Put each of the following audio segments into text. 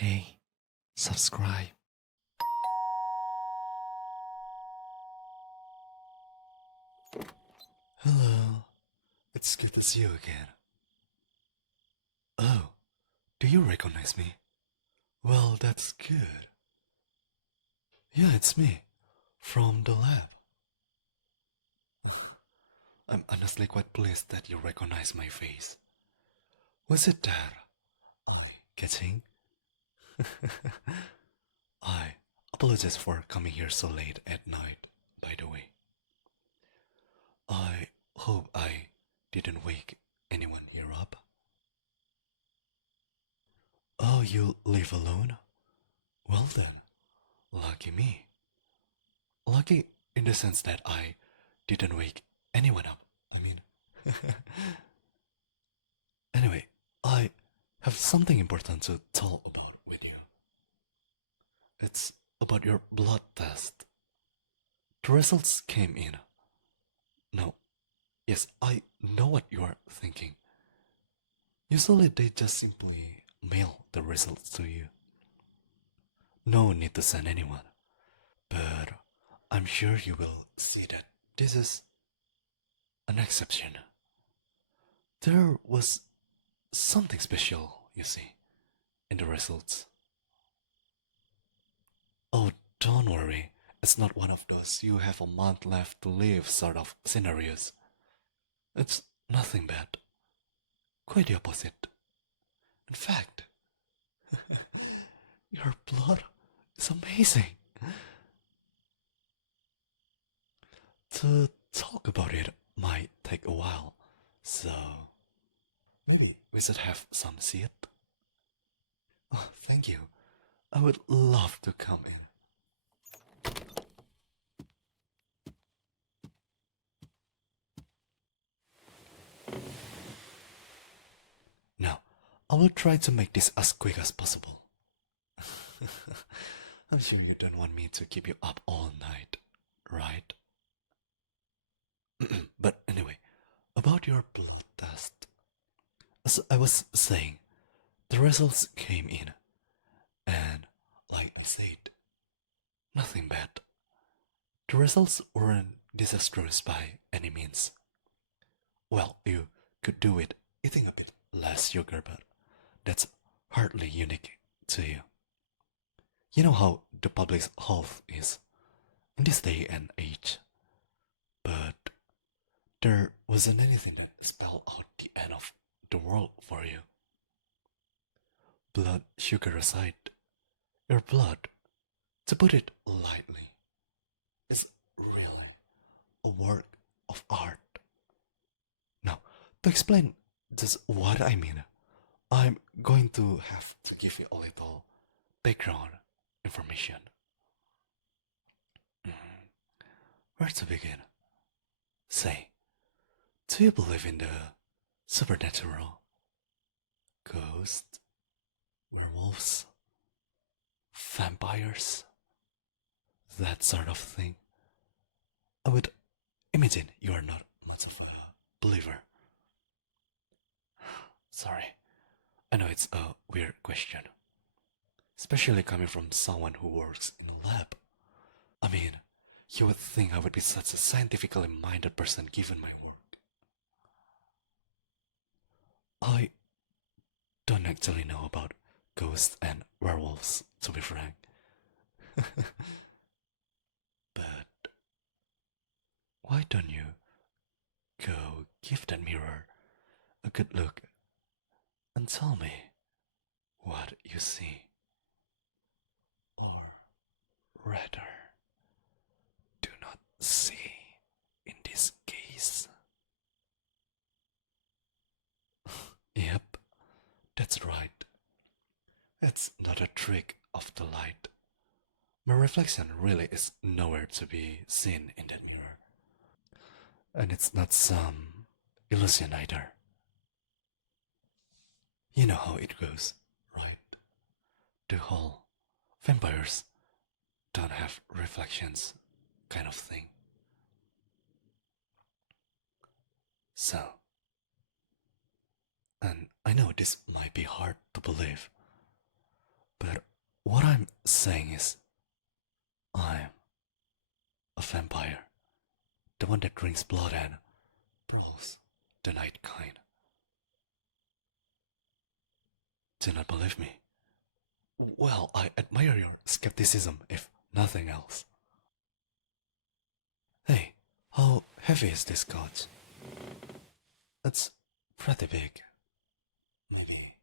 Hey, subscribe. Hello, it's good to see you again. Oh, do you recognize me? Well, that's good. Yeah, it's me, from the lab. I'm honestly quite pleased that you recognize my face. Was it that I getting? I apologize for coming here so late at night, by the way. I hope I didn't wake anyone here up. Oh, you live alone? Well then, lucky me. Lucky in the sense that I didn't wake anyone up. I mean, anyway, I have something important to talk about with you. It's about your blood test. The results came in. Now, yes, I know what you are thinking. Usually they just simply mail the results to you. No need to send anyone. But I'm sure you will see that this is an exception. There was something special, you see, in the results. Oh, don't worry. It's not one of those you have a month left to live sort of scenarios. It's nothing bad. Quite the opposite. In fact, your blood is amazing. To talk about it might take a while, so maybe we should have some seat. Oh, thank you. I would love to come in. Now, I will try to make this as quick as possible. I'm sure you don't want me to keep you up all night, right? But anyway, about your blood test. As I was saying, the results came in, and like I said, nothing bad. The results weren't disastrous by any means. Well, you could do it eating a bit less sugar, but that's hardly unique to you. You know how the public health is in this day and age. But there wasn't anything that spelled out the end of the world for you. Blood sugar aside, your blood, to put it lightly, is really a work of art. Now, to explain just what I mean, I'm going to have to give you a little background information. Where to begin? Say, do you believe in the supernatural? Ghosts? Werewolves? Vampires? That sort of thing? I would imagine you are not much of a believer. Sorry, I know it's a weird question, especially coming from someone who works in a lab. I mean, you would think I would be such a scientifically minded person given my work. I don't actually know about ghosts and werewolves, to be frank. But why don't you go give that mirror a good look and tell me what you see? Or rather, do not see in this case. Yep, that's right. It's not a trick of the light. My reflection really is nowhere to be seen in that mirror. And it's not some illusion either. You know how it goes, right? The whole vampires don't have reflections kind of thing. So, and I know this might be hard to believe, but what I'm saying is, I'm a vampire. The one that drinks blood and prowls the night kind. Do not believe me? Well, I admire your skepticism, if nothing else. Hey, how heavy is this couch? It's pretty big. Maybe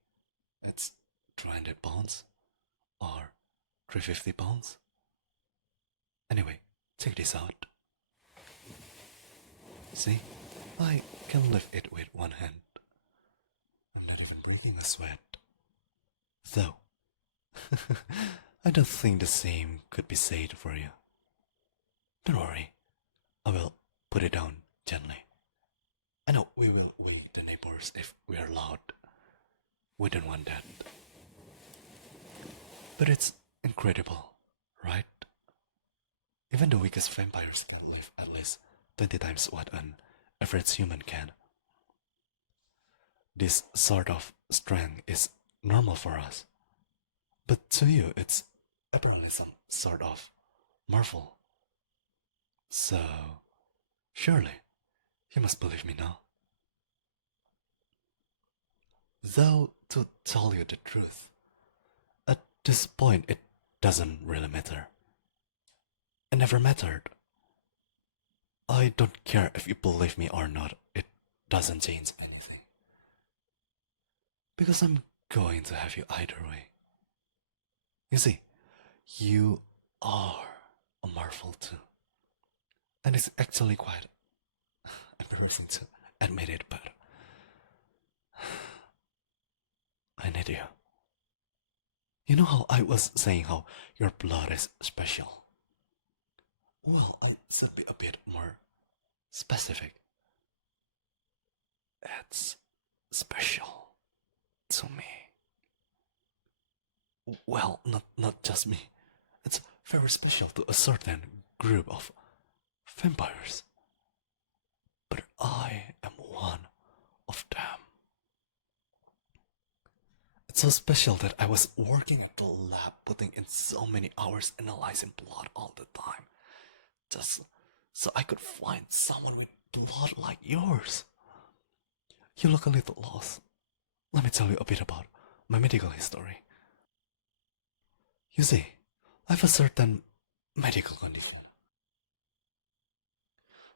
it's 300 pounds? Or 350 pounds? Anyway, check this out. See? I can lift it with one hand. I'm not even breathing a sweat. Though, I don't think the same could be said for you. Don't worry, I will put it down gently. I know we will wake the neighbors if we are loud. We don't want that. But it's incredible, right? Even the weakest vampires can live at least 20 times what an average human can. This sort of strength is normal for us. But to you, it's apparently some sort of marvel. So, surely, you must believe me now. Though, to tell you the truth, at this point it doesn't really matter. It never mattered. I don't care if you believe me or not, it doesn't change anything. Because I'm going to have you either way. You see, you are a marvel too. And it's actually quite embarrassing to admit it, but I need you. You know how I was saying how your blood is special? Well, I should be a bit more specific. It's special to me. Well, not just me. It's very special to a certain group of vampires. But I am one of them. It's so special that I was working at the lab, putting in so many hours analyzing blood all the time. Just so I could find someone with blood like yours. You look a little lost. Let me tell you a bit about my medical history. You see, I have a certain medical condition.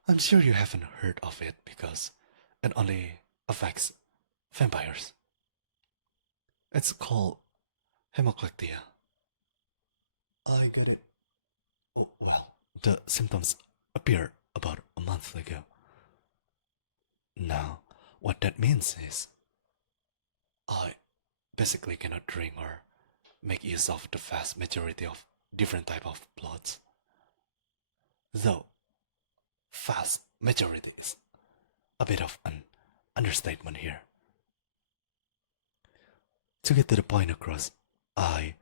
I'm sure you haven't heard of it because it only affects vampires. It's called hemoclectia. I got it. Oh, well, the symptoms appeared about a month ago. Now, what that means is I basically cannot drink or make use of the vast majority of different type of bloods. Though, vast majority is a bit of an understatement here. To get to the point across, I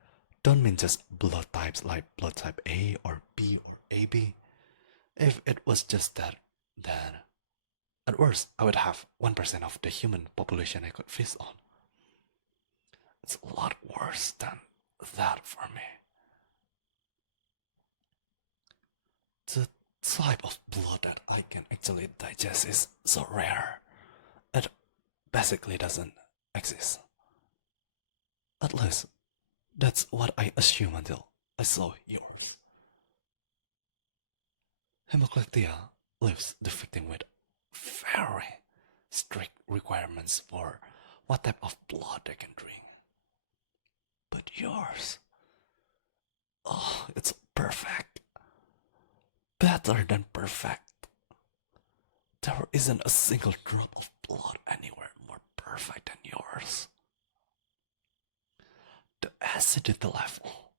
don't mean just blood types like blood type A or B or AB. If it was just that, then at worst I would have 1% of the human population I could feast on. It's a lot worse than that for me. The type of blood that I can actually digest is so rare. It basically doesn't exist. At least, that's what I assumed until I saw yours. Hemoclectia leaves the victim with very strict requirements for what type of blood they can drink. But yours, oh, it's perfect. Better than perfect. There isn't a single drop of blood anywhere more perfect than yours. The acidity level,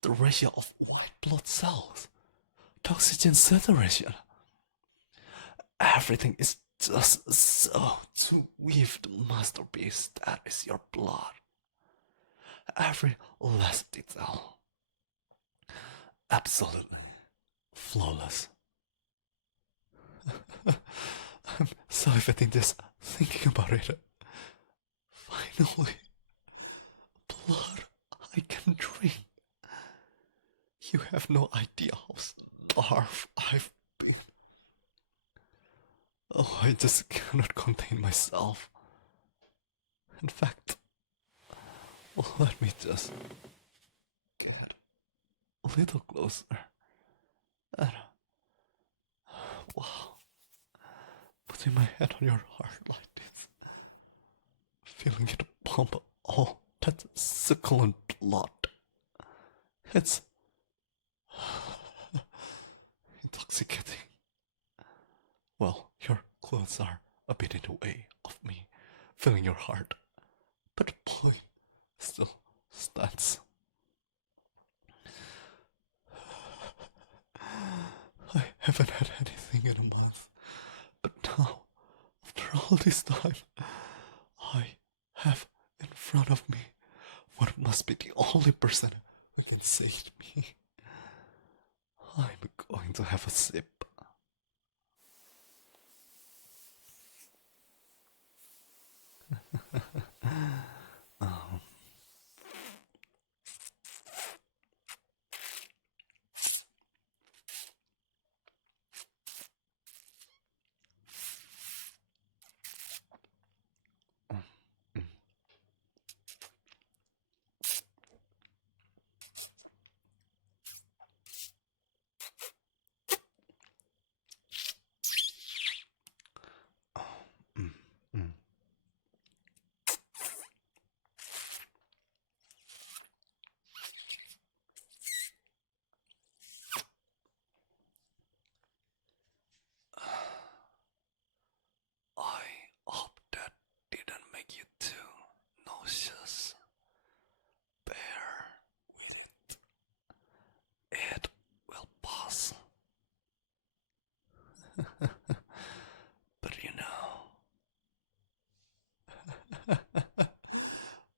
the ratio of white blood cells, the oxygen saturation. Everything is just so to weave the masterpiece that is your blood. Every last detail. Absolutely flawless. I'm salivating just thinking about it. Finally, blood I can drink. no idea how starved I've been. Oh, I just cannot contain myself. In fact, let me just get a little closer. And, wow, putting my head on your heart like this, feeling it pump all that succulent blood. It's intoxicating. Well, your clothes are a bit in the way of me feeling your heart, but the point still stands. I haven't had anything in a month, but now, after all this time, I have in front of me what must be the only person who can save me. I'm going to have a sip. I hope that didn't make you too nauseous. Bear with it. It will pass. But you know,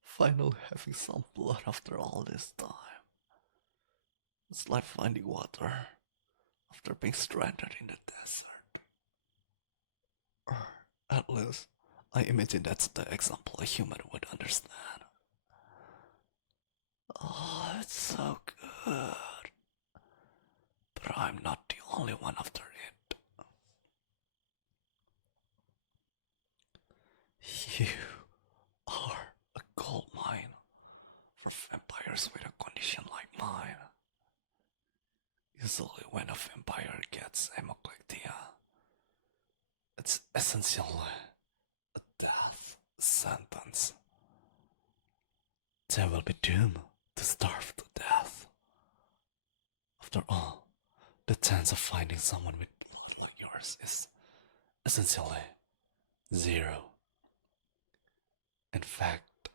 finally having some blood after all this time. It's like finding water after being stranded in the desert. Or at least, I imagine that's the example a human would understand. Oh, it's so good. But I'm not the only one after it. You are a gold mine for vampires with a condition like mine. Usually when a vampire gets hemoclectia, it's essentially a death sentence. They will be doomed to starve to death. After all, the chance of finding someone with blood like yours is essentially zero. In fact,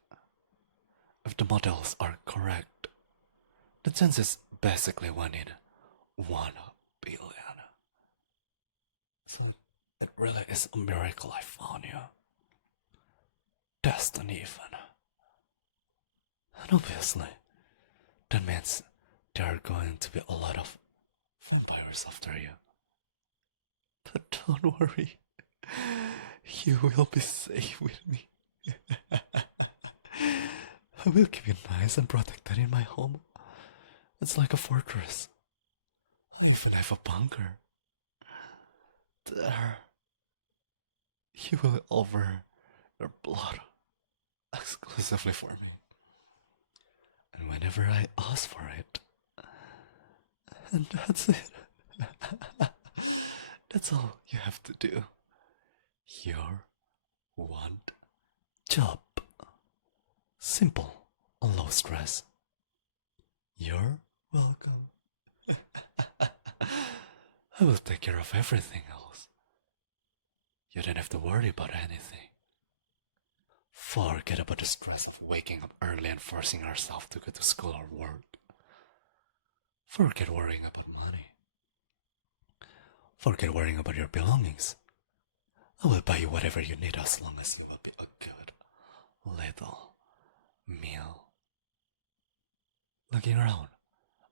if the models are correct, the chance is basically 1 in 1 billion. So it really is a miracle I found you. Destiny even. And obviously, that means there are going to be a lot of vampires after you. But don't worry, you will be safe with me. I will keep you nice and protected in my home. It's like a fortress. I even have a bunker. There, you will offer your blood exclusively for me. And whenever I ask for it, and that's it. That's all you have to do. Your one job. Simple and low stress. You're welcome. I will take care of everything else. You don't have to worry about anything. Forget about the stress of waking up early and forcing ourselves to go to school or work. Forget worrying about money. Forget worrying about your belongings. I will buy you whatever you need as long as it will be a good little meal. Looking around,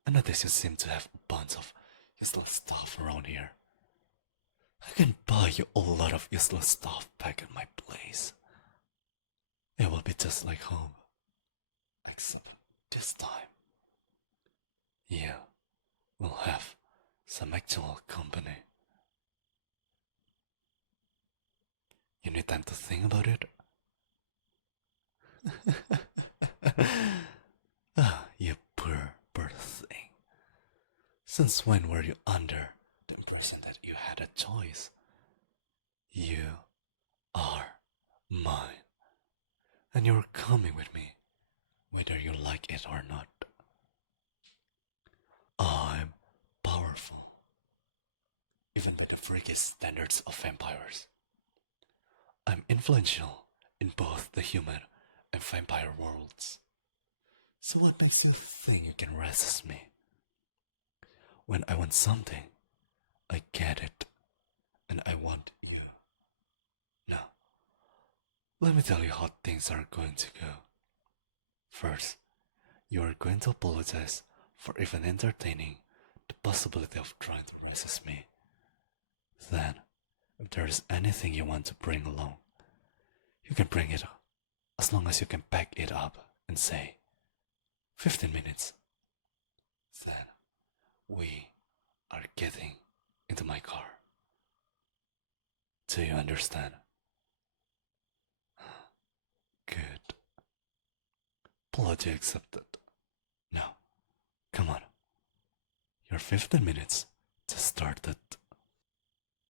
I notice you seem to have a bunch of useless stuff around here. I can buy you a lot of useless stuff back at my place. It will be just like home. Except this time, you we'll have some actual company. You need time to think about it? Ah, you poor thing. Since when were you under the impression that you had a choice? You are mine, and you're coming with me, whether you like it or not. I'm powerful, even by the freakiest standards of vampires. I'm influential in both the human and vampire worlds. So what makes you think you can resist me? When I want something, I get it, and I want you. Now, let me tell you how things are going to go. First, you are going to apologize for even entertaining the possibility of trying to resist me. Then, if there is anything you want to bring along, you can bring it up, as long as you can pack it up and say, 15 minutes. Then, we are getting into my car. Do you understand? Good. Apology accepted. Now, come on. Your 15 minutes just started.